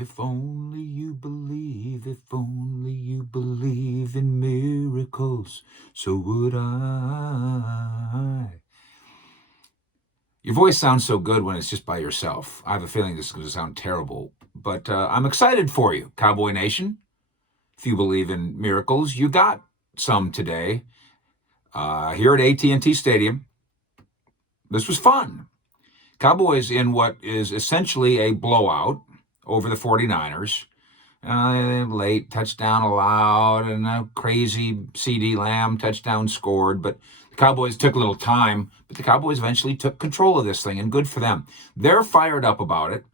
If only you believe in miracles, so would I. Your voice sounds so good when it's just by yourself. I have a feeling this is going to sound terrible, but I'm excited for you, Cowboy Nation. If you believe in miracles, you got some today here at AT&T Stadium. This was fun. Cowboys in what is essentially a blowout over the 49ers. Late touchdown allowed and a crazy CD Lamb touchdown scored, but the Cowboys took a little time, but the Cowboys eventually took control of this thing, and good for them. They're fired up about it,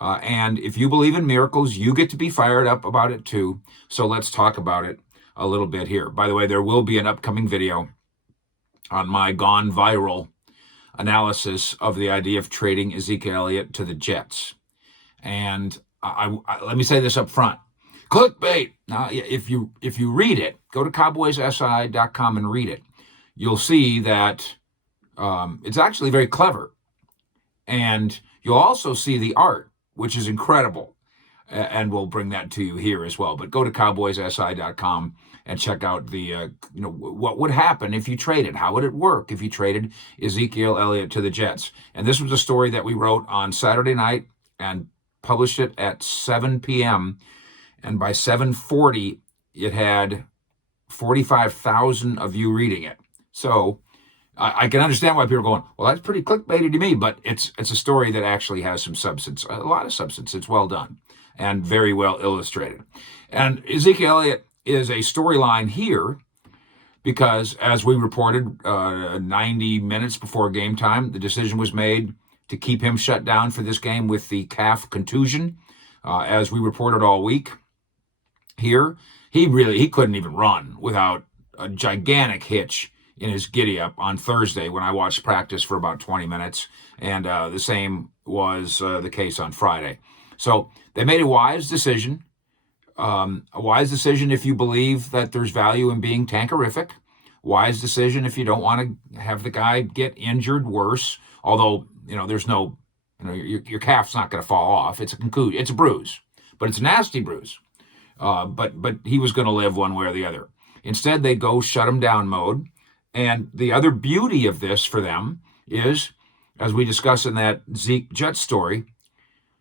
and if you believe in miracles, you get to be fired up about it too, so let's talk about it a little bit here. By the way, there will be an upcoming video on my gone viral analysis of the idea of trading Zeke Elliott to the Jets. And I let me say this up front. Clickbait. Now, if you read it, go to COWBOYSNIGHTCAP and read it. You'll see that it's actually very clever. And you'll also see the art, which is incredible. And we'll bring that to you here as well. But go to COWBOYSNIGHTCAP and check out the, what would happen if you traded. How would it work if you traded Ezekiel Elliott to the Jets? And this was a story that we wrote on Saturday night and published it at 7 p.m. And by 7:40, it had 45,000 of you reading it. So I can understand why people are going, well, that's pretty clickbaity to me, but it's a story that actually has some substance, a lot of substance. It's well done and very well illustrated. And Ezekiel Elliott is a storyline here because, as we reported 90 minutes before game time, the decision was made to keep him shut down for this game with the calf contusion. As we reported all week here, he couldn't even run without a gigantic hitch in his giddy-up on Thursday when I watched practice for about 20 minutes, and the same was the case on Friday. So they made a wise decision if you believe that there's value in being tankerific, wise decision if you don't want to have the guy get injured worse, although, there's no, your calf's not going to fall off. It's a contusion, it's a bruise, but it's a nasty bruise. But he was going to live one way or the other. Instead, they go shut him down mode. And the other beauty of this for them is, as we discuss in that Zeke Jet story,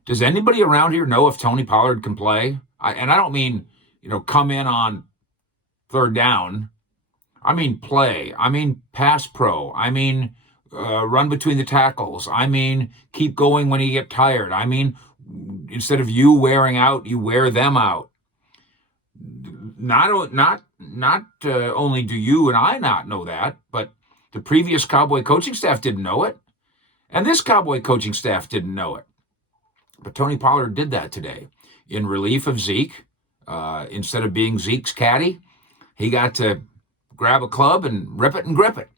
does anybody around here know if Tony Pollard can play? And I don't mean, come in on third down. I mean play. I mean pass pro. I mean run between the tackles. I mean keep going when you get tired. I mean, instead of you wearing out, you wear them out. Not only do you and I not know that, but the previous Cowboy coaching staff didn't know it, and this Cowboy coaching staff didn't know it. But Tony Pollard did that today in relief of Zeke. Instead of being Zeke's caddy, he got to grab a club and rip it and grip it,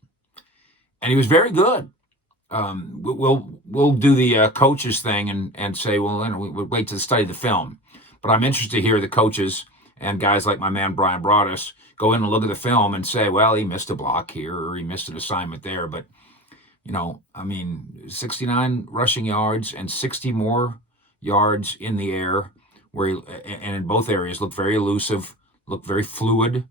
and he was very good. We'll do the coaches thing and say, well, we'll wait to study the film. But I'm interested to hear the coaches and guys like my man Brian Broaddus go in and look at the film and say, well, he missed a block here or he missed an assignment there. But, 69 rushing yards and 60 more yards in the air, and in both areas looked very elusive, looked very fluid,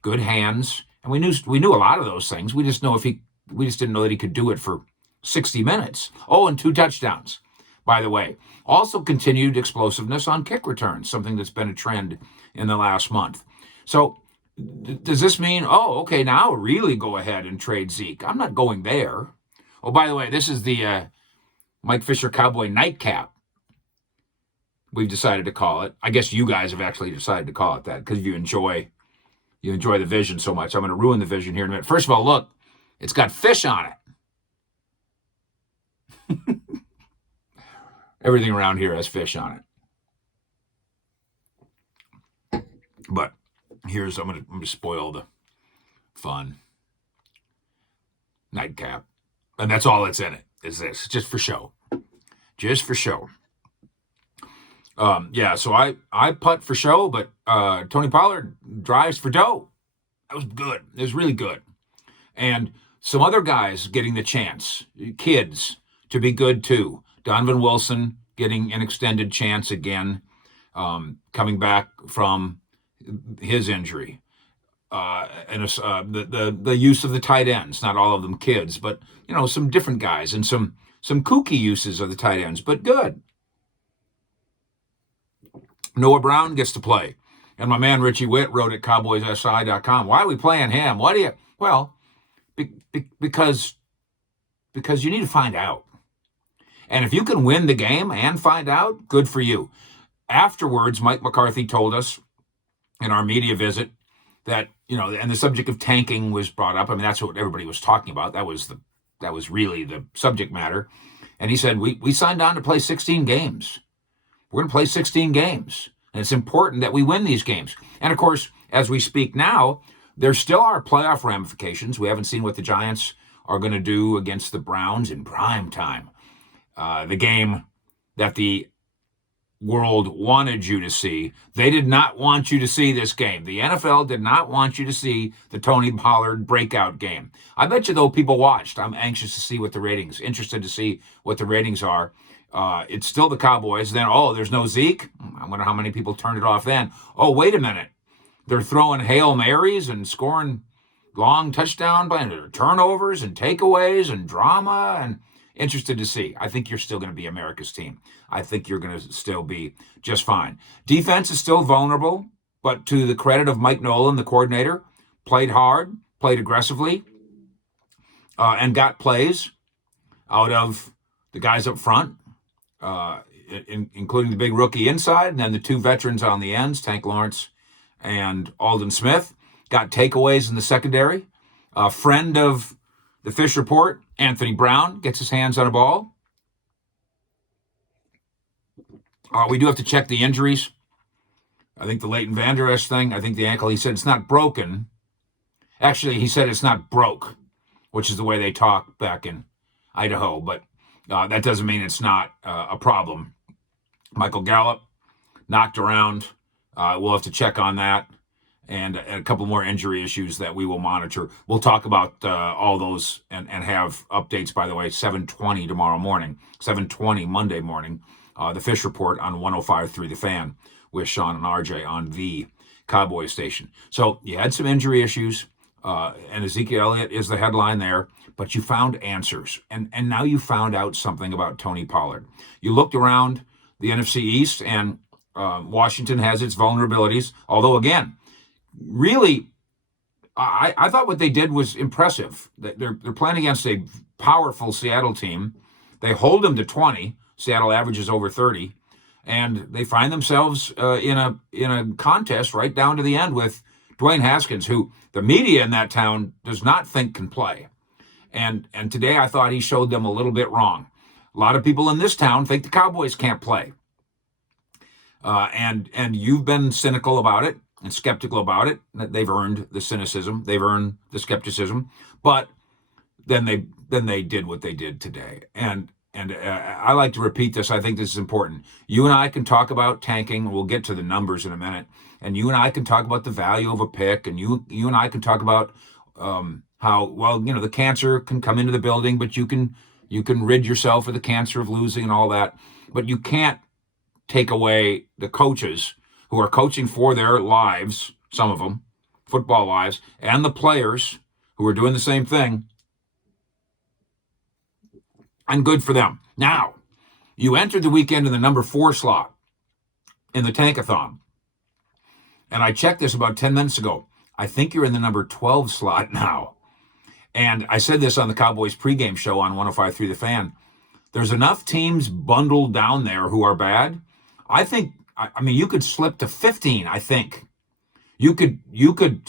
good hands. And we knew a lot of those things. We just didn't know that he could do it for 60 minutes. Oh, and 2 touchdowns, by the way. Also continued explosiveness on kick returns, something that's been a trend in the last month. So does this mean, okay, now really go ahead and trade Zeke? I'm not going there. Oh, by the way, this is the Mike Fisher Cowboy Nightcap, we've decided to call it. I guess you guys have actually decided to call it that because you enjoy the vision so much. I'm going to ruin the vision here in a minute. First of all, look, it's got fish on it. Everything around here has fish on it. But I'm going to spoil the fun. Nightcap. And that's all that's in it, is this. Just for show. Just for show. So I putt for show, but Tony Pollard drives for dough. That was good. It was really good. And some other guys getting the chance, kids, to be good too. Donovan Wilson getting an extended chance again. coming back from his injury. And the use of the tight ends, not all of them kids, but some different guys and some kooky uses of the tight ends, but good. Noah Brown gets to play. And my man Richie Witt wrote at CowboysSI.com, why are we playing him? Why do you? Well, because you need to find out. And if you can win the game and find out, good for you. Afterwards, Mike McCarthy told us in our media visit that, and the subject of tanking was brought up. I mean, that's what everybody was talking about. That was really the subject matter. And he said, we signed on to play 16 games. We're going to play 16 games. And it's important that we win these games. And of course, as we speak now, there still are playoff ramifications. We haven't seen what the Giants are going to do against the Browns in prime time. The game that the world wanted you to see. They did not want you to see this game. The NFL did not want you to see the Tony Pollard breakout game. I bet you, though, people watched. I'm anxious to see what the ratings, interested to see what the ratings are. It's still the Cowboys. Then, there's no Zeke. I wonder how many people turned it off then. Oh, wait a minute. They're throwing Hail Marys and scoring long touchdown turnovers and takeaways and drama, and interested to see. I think you're still going to be America's team. I think you're going to still be just fine. Defense is still vulnerable, but to the credit of Mike Nolan, the coordinator, played hard, played aggressively, and got plays out of the guys up front, including the big rookie inside, and then the two veterans on the ends, Tank Lawrence and Aldon Smith, got takeaways in the secondary. A friend of the Fish Report, Anthony Brown, gets his hands on a ball. We do have to check the injuries. I think the Leighton Vander Esch thing, I think the ankle, he said it's not broken. Actually, he said it's not broke, which is the way they talk back in Idaho, but that doesn't mean it's not a problem. Michael Gallup knocked around. We'll have to check on that. And a couple more injury issues that we will monitor. We'll talk about all those and have updates, by the way, 7:20 tomorrow morning, 7:20 Monday morning, the Fish Report on 105.3 The Fan with Sean and RJ on the Cowboy station. So you had some injury issues, and Ezekiel Elliott is the headline there, but you found answers. And now you found out something about Tony Pollard. You looked around the NFC East, and Washington has its vulnerabilities, although, again, really, I thought what they did was impressive. They're playing against a powerful Seattle team. They hold them to 20. Seattle averages over 30, and they find themselves in a contest right down to the end with Dwayne Haskins, who the media in that town does not think can play. And today I thought he showed them a little bit wrong. A lot of people in this town think the Cowboys can't play, and you've been cynical about it and skeptical about it. They've earned the cynicism. They've earned the skepticism. But then they did what they did today. And I like to repeat this. I think this is important. You and I can talk about tanking. We'll get to the numbers in a minute. And you and I can talk about the value of a pick. And you and I can talk about how, the cancer can come into the building, but you can rid yourself of the cancer of losing and all that. But you can't take away the coaches who are coaching for their lives, some of them, football lives, and the players who are doing the same thing. And good for them. Now, you entered the weekend in the number 4 slot in the Tankathon. And I checked this about 10 minutes ago. I think you're in the number 12 slot now. And I said this on the Cowboys pregame show on 105.3 The Fan. There's enough teams bundled down there who are bad. I think, you could slip to 15, I think. You could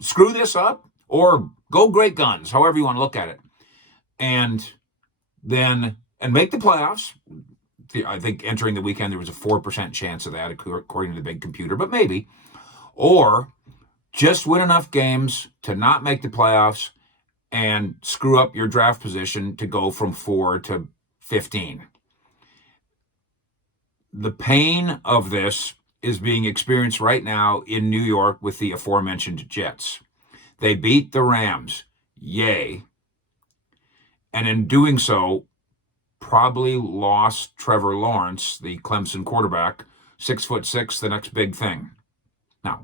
screw this up or go great guns, however you want to look at it. And make the playoffs. I think entering the weekend, there was a 4% chance of that, according to the big computer, but maybe. Or just win enough games to not make the playoffs and screw up your draft position to go from 4 to 15. The pain of this is being experienced right now in New York with the aforementioned Jets. They beat the Rams. Yay. And in doing so, probably lost Trevor Lawrence, the Clemson quarterback, 6'6", the next big thing. Now,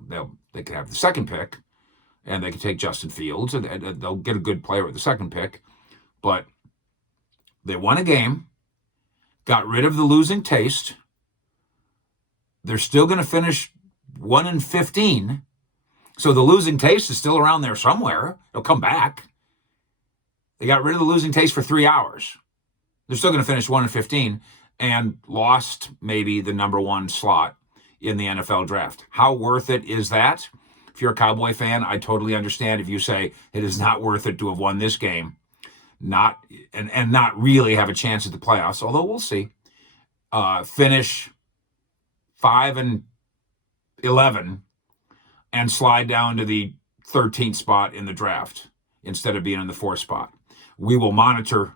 they could have the second pick, and they could take Justin Fields, and they'll get a good player with the second pick. But they won a game, got rid of the losing taste. They're still going to finish 1-15. So the losing taste is still around there somewhere. It'll come back. They got rid of the losing taste for 3 hours. They're still going to finish 1-15 and lost maybe the number one slot in the NFL draft. How worth it is that? If you're a Cowboy fan, I totally understand if you say it is not worth it to have won this game, not really have a chance at the playoffs, although we'll see. Finish 5-11 and slide down to the 13th spot in the draft instead of being in the 4th spot. We will monitor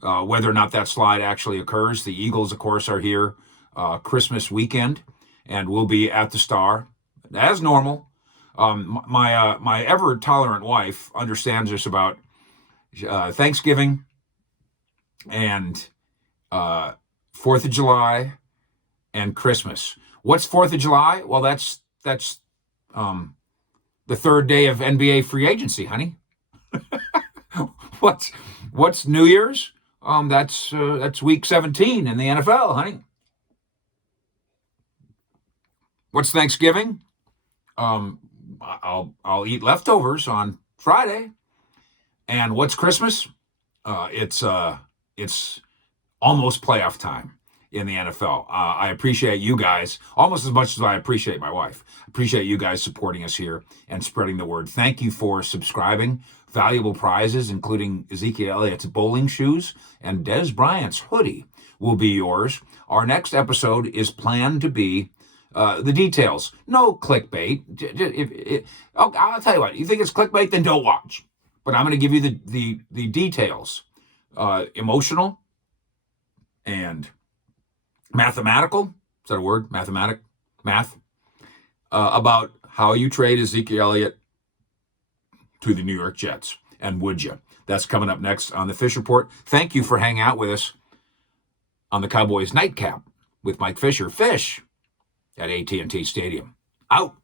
whether or not that slide actually occurs. The Eagles, of course, are here Christmas weekend, and we'll be at the Star as normal. My ever-tolerant wife understands this about Thanksgiving and 4th of July and Christmas. What's 4th of July? Well, that's the third day of NBA free agency, honey. What's New Year's? That's week 17 in the NFL, honey. What's Thanksgiving? I'll eat leftovers on Friday. And what's Christmas? It's almost playoff time in the NFL. I appreciate you guys almost as much as I appreciate my wife. I appreciate you guys supporting us here and spreading the word. Thank you for subscribing. Valuable prizes, including Zeke Elliott's bowling shoes and Des Bryant's hoodie, will be yours. Our next episode is planned to be the details. No clickbait. I'll tell you what. You think it's clickbait? Then don't watch. But I'm going to give you the details. Emotional and mathematical. Is that a word? Math. About how you trade Ezekiel Elliott to the New York Jets. And would you? That's coming up next on the Fish Report. Thank you for hanging out with us on the Cowboys Nightcap with Mike Fisher. Fish at AT&T Stadium. Out.